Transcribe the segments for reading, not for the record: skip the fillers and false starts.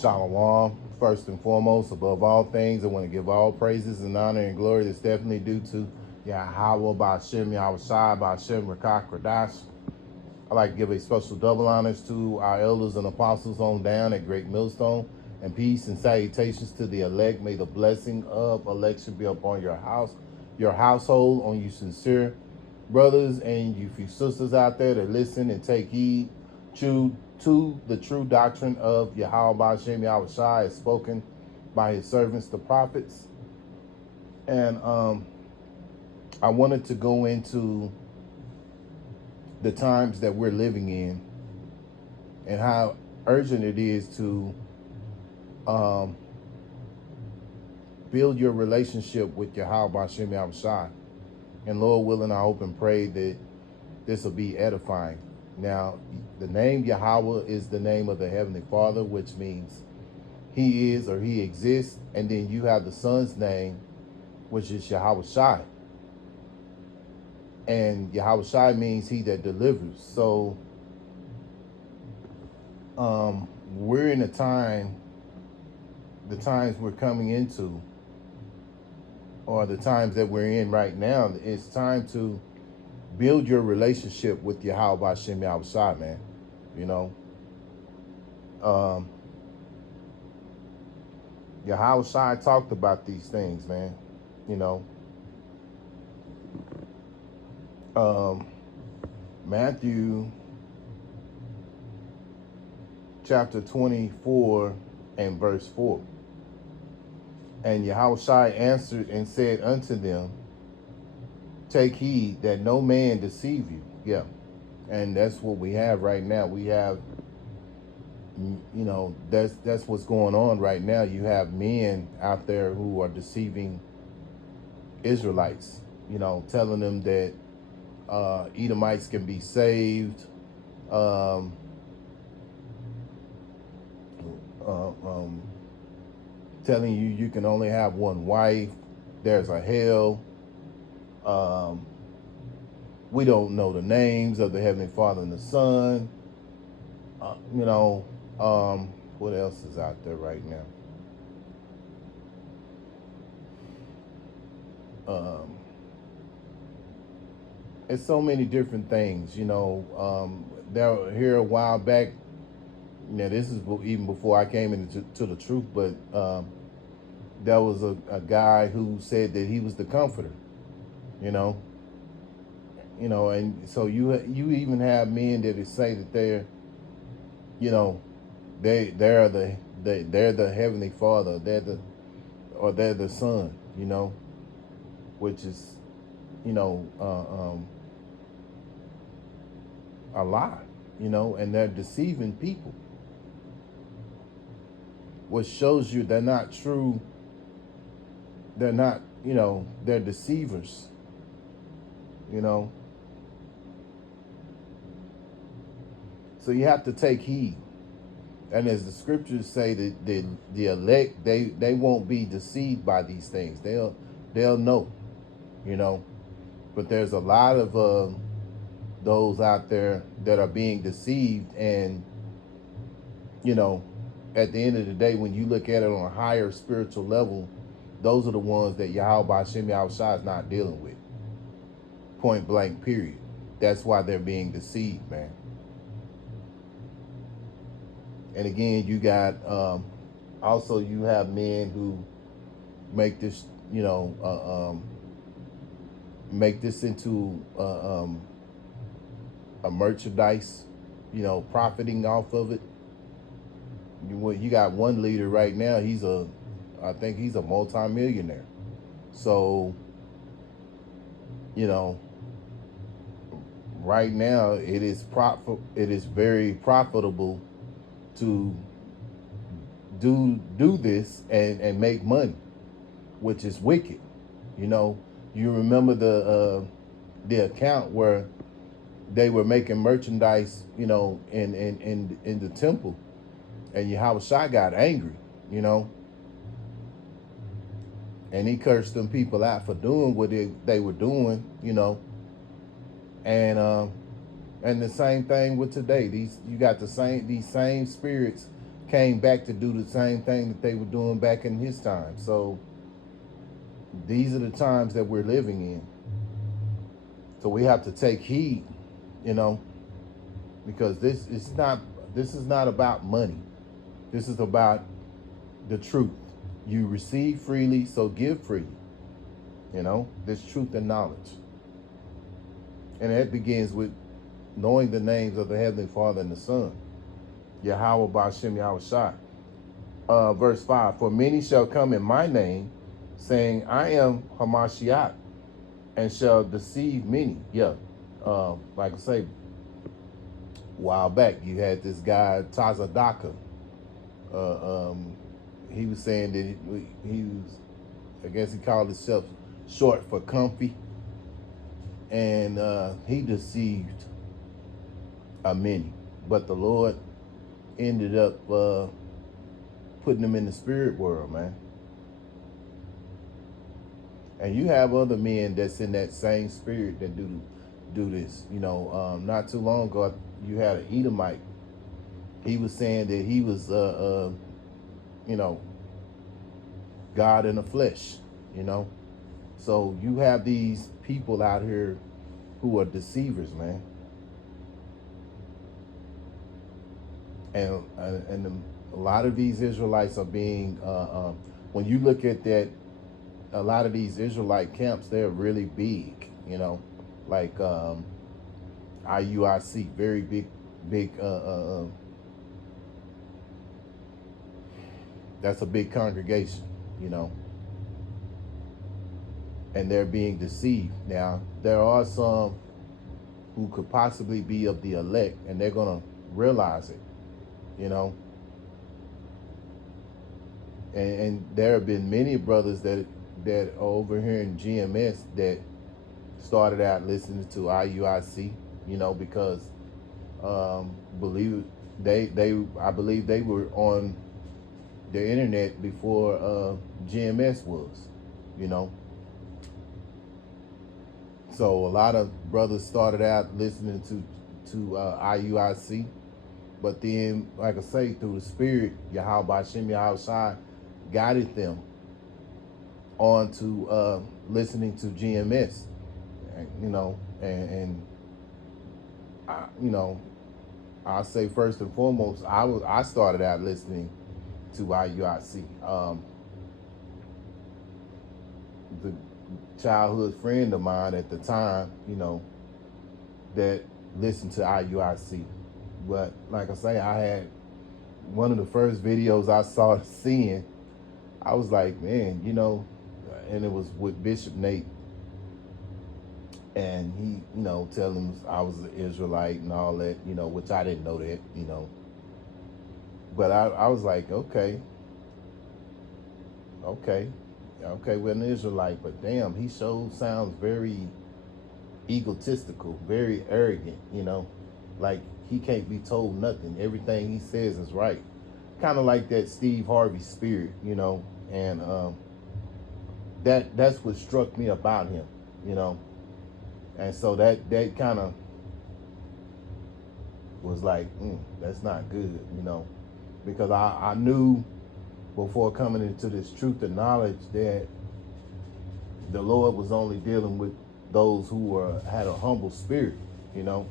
Shalom. First and foremost, above all things, I want to give all praises and honor and glory that's definitely due to Yahweh Ba'Shem, Yahweh Shai, Ba'Shem, Rakak, Radash. I'd like to give a special double honors to our elders and apostles on down at Great Millstone, and peace and salutations to the elect. May the blessing of election be upon your house, your household, on you sincere brothers and you few sisters out there that listen and take heed to the true doctrine of Yahweh Ba'Shem Yahweh Shai as spoken by his servants, the prophets. And I wanted to go into the times that we're living in and how urgent it is to build your relationship with Yahweh Ba'Shem Yahweh Shai. And Lord willing, I hope and pray that this will be edifying. Now, the name Yahweh is the name of the Heavenly Father, which means he is or he exists. And then you have the Son's name, which is Yahweh Shai. And Yahweh Shai means he that delivers. So we're in a time, the times we're coming into, or the times that we're in right now, it's time to build your relationship with Yahweh Ba'Shem Yahweh Shai, man. You know, Yahweh Shai talked about these things, man. You know, Matthew chapter 24 and verse 4. And Yahweh Shai answered and said unto them, take heed that no man deceive you. Yeah. And that's what we have right now. We have, you know, that's what's going on right now. You have men out there who are deceiving Israelites, you know, telling them that Edomites can be saved. Telling you you can only have one wife. There's a hell. We don't know the names of the Heavenly Father and the Son. You know, what else is out there right now? It's so many different things, you know. There here a while back, now this is even before I came into the truth, but there was a guy who said that he was the comforter, you know, and so you even have men that say that they're, you know, they're the Heavenly Father, they're the Son, you know, which is, you know, a lie, you know, and they're deceiving people, which shows you they're not true. They're not, you know, they're deceivers, you know. So you have to take heed. And as the scriptures say, that the elect, they won't be deceived by these things. They'll know, you know. But there's a lot of those out there that are being deceived, and, you know, at the end of the day, when you look at it on a higher spiritual level, those are the ones that Yahweh Ba'Shem Yahweh Shai is not dealing with. Point blank, period. That's why they're being deceived, man. And again, you got, also you have men who make this, you know, make this into a merchandise, you know, profiting off of it. You got one leader right now, I think he's a multi-millionaire. So, you know, right now it is very profitable to do this and make money, which is wicked. You know, you remember the account where they were making merchandise, you know, in the temple, and Yahweh Shai got angry, you know, and he cursed them people out for doing what they were doing, you know. And the same thing with today. These same spirits came back to do the same thing that they were doing back in his time. So these are the times that we're living in. So we have to take heed, you know, because this is not about money. This is about the truth. You receive freely, so give freely. You know, this truth and knowledge. And that begins with knowing the names of the Heavenly Father and the Son. Yahweh Ba'Shem Yahushua. Verse 5, for many shall come in my name, saying, I am Hamashiach, and shall deceive many. Yeah, like I say, a while back, you had this guy, Tazadaka. He was saying that he was, I guess he called himself short for comfy. And he deceived many. But the Lord ended up putting them in the spirit world, man. And you have other men that's in that same spirit that do this. You know, not too long ago, you had an Edomite. He was saying that he was, you know, God in the flesh, you know. So you have these people out here who are deceivers, man. And a lot of these Israelites are being, when you look at that, a lot of these Israelite camps, they're really big, you know, like IUIC, very big, that's a big congregation, you know, and they're being deceived. Now, there are some who could possibly be of the elect, and they're going to realize it, you know. And there have been many brothers that are over here in GMS that started out listening to IUIC, you know, because I believe they were on the internet before GMS was, you know. So a lot of brothers started out listening to IUIC, but then, like I say, through the Spirit, Yahweh Ba'Shem Yahushua guided them on to listening to GMS, you know, and you know, I say first and foremost, I started out listening to IUIC. The childhood friend of mine at the time, you know, that listened to IUIC. But like I say, I had one of the first videos I saw seeing, I was like, man, you know, and it was with Bishop Nate. And he, you know, telling us I was an Israelite and all that, you know, which I didn't know that, you know. But I was like, okay, we're an Israelite, but damn, he sounds very egotistical, very arrogant, you know, like he can't be told nothing. Everything he says is right. Kind of like that Steve Harvey spirit, you know, and that's what struck me about him, you know. And so that kind of was like, that's not good, you know, because I knew before coming into this truth and knowledge that the Lord was only dealing with those who had a humble spirit, you know.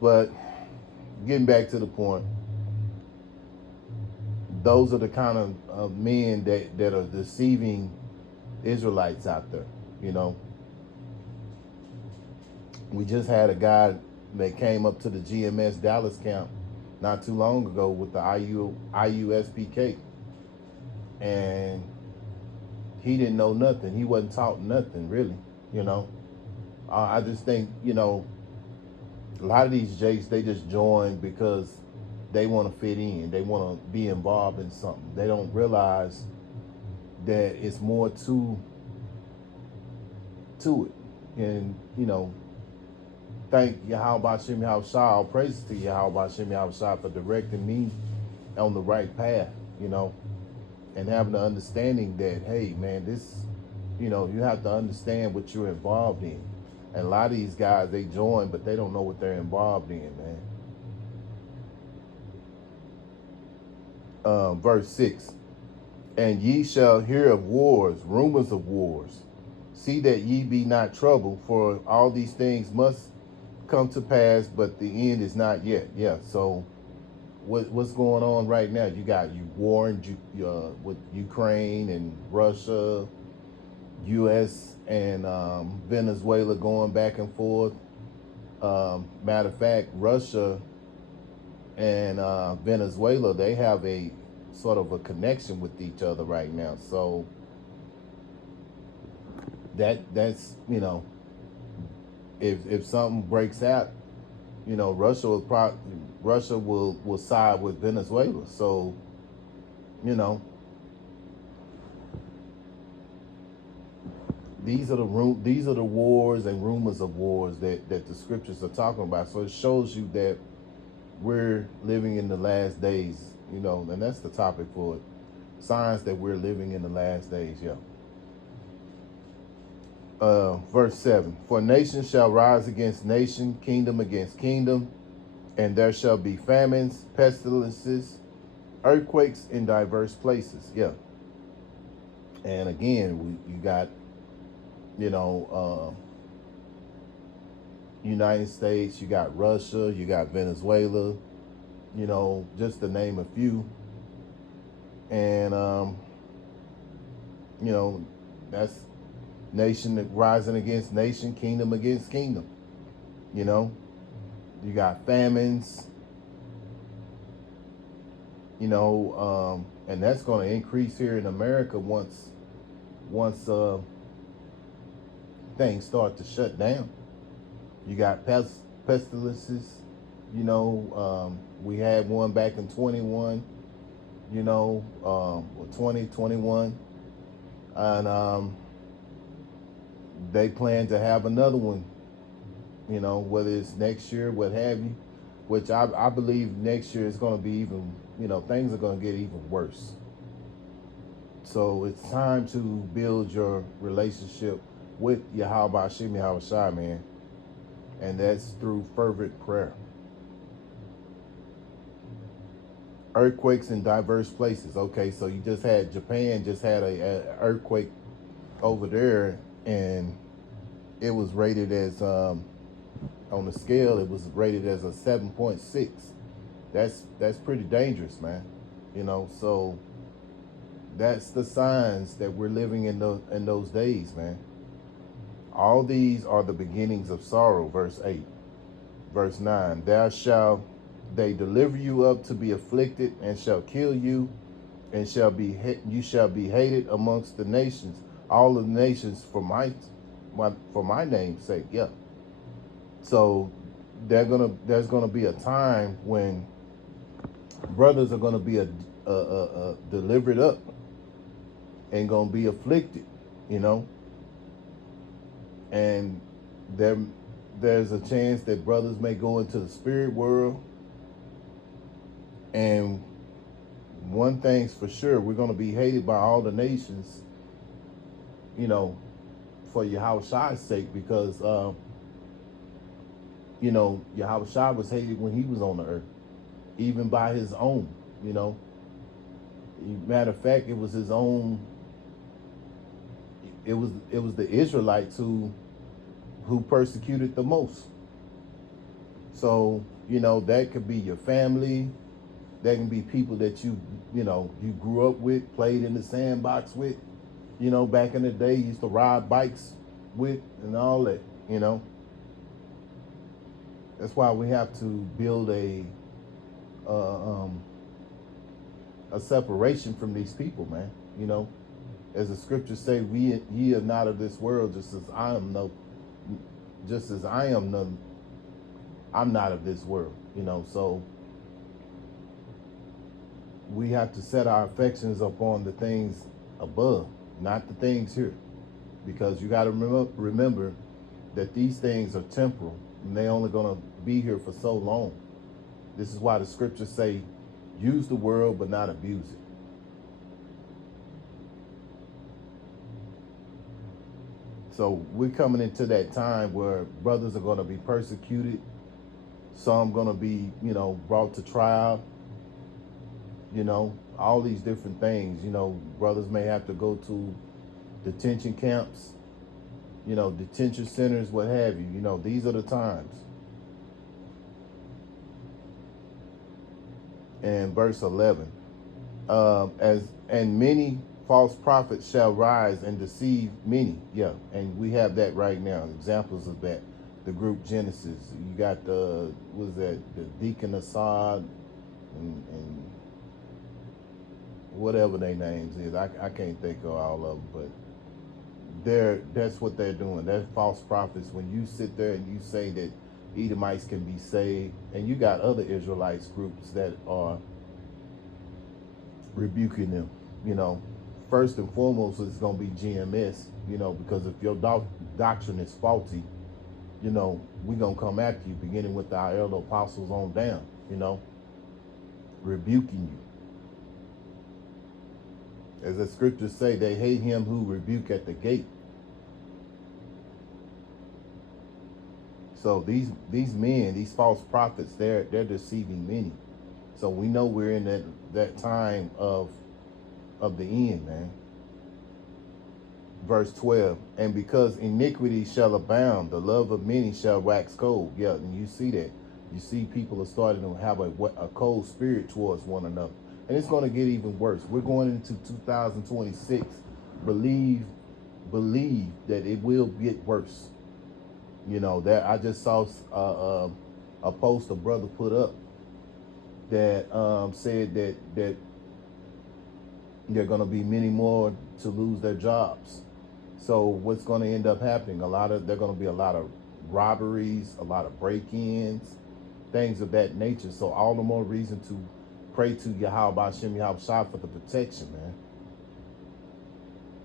But getting back to the point, those are the kind of men that are deceiving Israelites out there, you know. We just had a guy that came up to the GMS Dallas camp not too long ago with the IUSPK, and he didn't know nothing. He wasn't taught nothing, really, you know. I just think, you know, a lot of these jakes, they just join because they want to fit in. They want to be involved in something. They don't realize that it's more to it. And, you know, thank Yahweh Ba'Shem Yahushua, all praises to Yahweh Ba'Shem Yahushua for directing me on the right path, you know, and having the understanding that, hey, man, this, you know, you have to understand what you're involved in. And a lot of these guys, they join, but they don't know what they're involved in, man. verse 6. And ye shall hear of wars, rumors of wars. See that ye be not troubled, for all these things must come to pass, but the end is not yet. Yeah, so what's going on right now? You got war with Ukraine and Russia, U.S. and Venezuela going back and forth. Matter of fact, Russia and Venezuela, they have a sort of a connection with each other right now. So that's if something breaks out, Russia will side with Venezuela. So these are the wars and rumors of wars that the scriptures are talking about. So it shows you that we're living in the last days, and that's the topic for it. Signs that we're living in the last days. Yeah. Verse 7. For nation shall rise against nation, kingdom against kingdom, and there shall be famines, pestilences, earthquakes in diverse places. Yeah. And again, you got, United States, you got Russia, you got Venezuela, just to name a few. And, that's nation rising against nation, kingdom against kingdom. You got famines, and that's going to increase here in America once things start to shut down. You got pestilences, we had one back in 21, 2021, and they plan to have another one, whether it's next year, what have you, which I believe next year is going to be even, things are going to get even worse. So it's time to build your relationship with Yahweh Hashem Yahweh Shai, man. And that's through fervent prayer. Earthquakes in diverse places. Okay, so you just had Japan just had a earthquake over there, and it was rated as on the scale, it was rated as a 7.6. That's pretty dangerous, man. So that's the signs that we're living in those days, man. All these are the beginnings of sorrow, verse 8. Verse 9, there shall they deliver you up to be afflicted, and shall kill you, and you shall be hated amongst the nations, all of the nations for my name's sake. Yeah. So there's gonna be a time when brothers are gonna be delivered up and gonna be afflicted, and there's a chance that brothers may go into the spirit world. And one thing's for sure, we're going to be hated by all the nations, for Yahweh Shai's sake, because, Yahweh Shai was hated when he was on the earth, even by his own, Matter of fact, it was his own, it was the Israelites who persecuted the most. So, that could be your family. That can be people that you grew up with, played in the sandbox with, back in the day, used to ride bikes with and all that, That's why we have to build a separation from these people, man. As the scriptures say, ye are not of this world, just as I'm not of this world, so we have to set our affections upon the things above, not the things here, because you got to remember that these things are temporal, and they're only going to be here for so long. This is why the scriptures say, use the world, but not abuse it. So we're coming into that time where brothers are going to be persecuted. Some going to be, brought to trial. You know, all these different things. You know, brothers may have to go to detention camps, you know, detention centers, what have you. You know, these are the times. And verse 11, and many false prophets shall rise and deceive many. Yeah, and we have that right now. Examples of that. The group Genesis. You got the, what was that? The Deacon Assad and whatever their names is. I can't think of all of them, but that's what they're doing. They're false prophets. When you sit there and you say that Edomites can be saved, and you got other Israelites groups that are rebuking them, you know, first and foremost it's going to be GMS, you know, because if your doctrine is faulty, you know, we're going to come after you, beginning with our elder apostles on down, you know, rebuking you. As the scriptures say, they hate him who rebuke at the gate. So these men, these false prophets, they're deceiving many. So we know we're in that time of the end, man. Verse 12, and because iniquity shall abound, the love of many shall wax cold. Yeah, and you see that. You see people are starting to have a cold spirit towards one another. And it's going to get even worse. We're going into 2026. Believe that it will get worse. You know, that I just saw a post a brother put up that said that there are going to be many more to lose their jobs. So what's going to end up happening? There are going to be a lot of robberies, a lot of break-ins, things of that nature. So all the more reason to pray to Yahweh Hashem Yahweh Shah for the protection, man.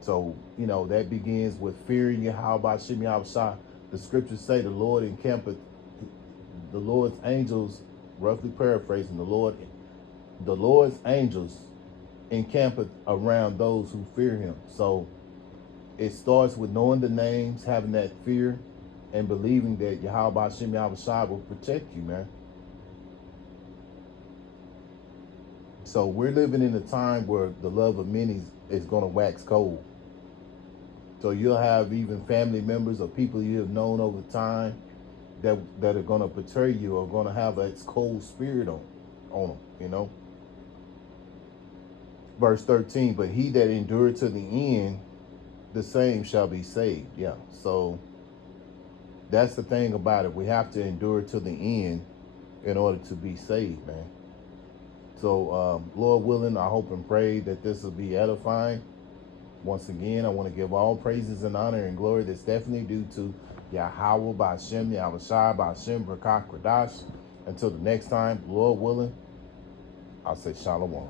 So, you know, that begins with fearing Yahweh Hashem Yahweh Shah. The scriptures say the Lord encampeth, the Lord's angels, roughly paraphrasing, the Lord's angels encampeth around those who fear him. So it starts with knowing the names, having that fear, and believing that Yahweh Hashem Yahweh Shai will protect you, man. So we're living in a time where the love of many is going to wax cold. So you'll have even family members or people you have known over time that are going to betray you, or going to have that cold spirit on them, you know. Verse 13, but he that endured to the end, the same shall be saved. Yeah, so that's the thing about it. We have to endure to the end in order to be saved, man. So Lord willing, I hope and pray that this will be edifying. Once again, I want to give all praises and honor and glory that's definitely due to Yahweh B'Hashem, Yahweh Shai B'Hashem, B'Rakah Kradash. Until the next time, Lord willing, I'll say Shalom.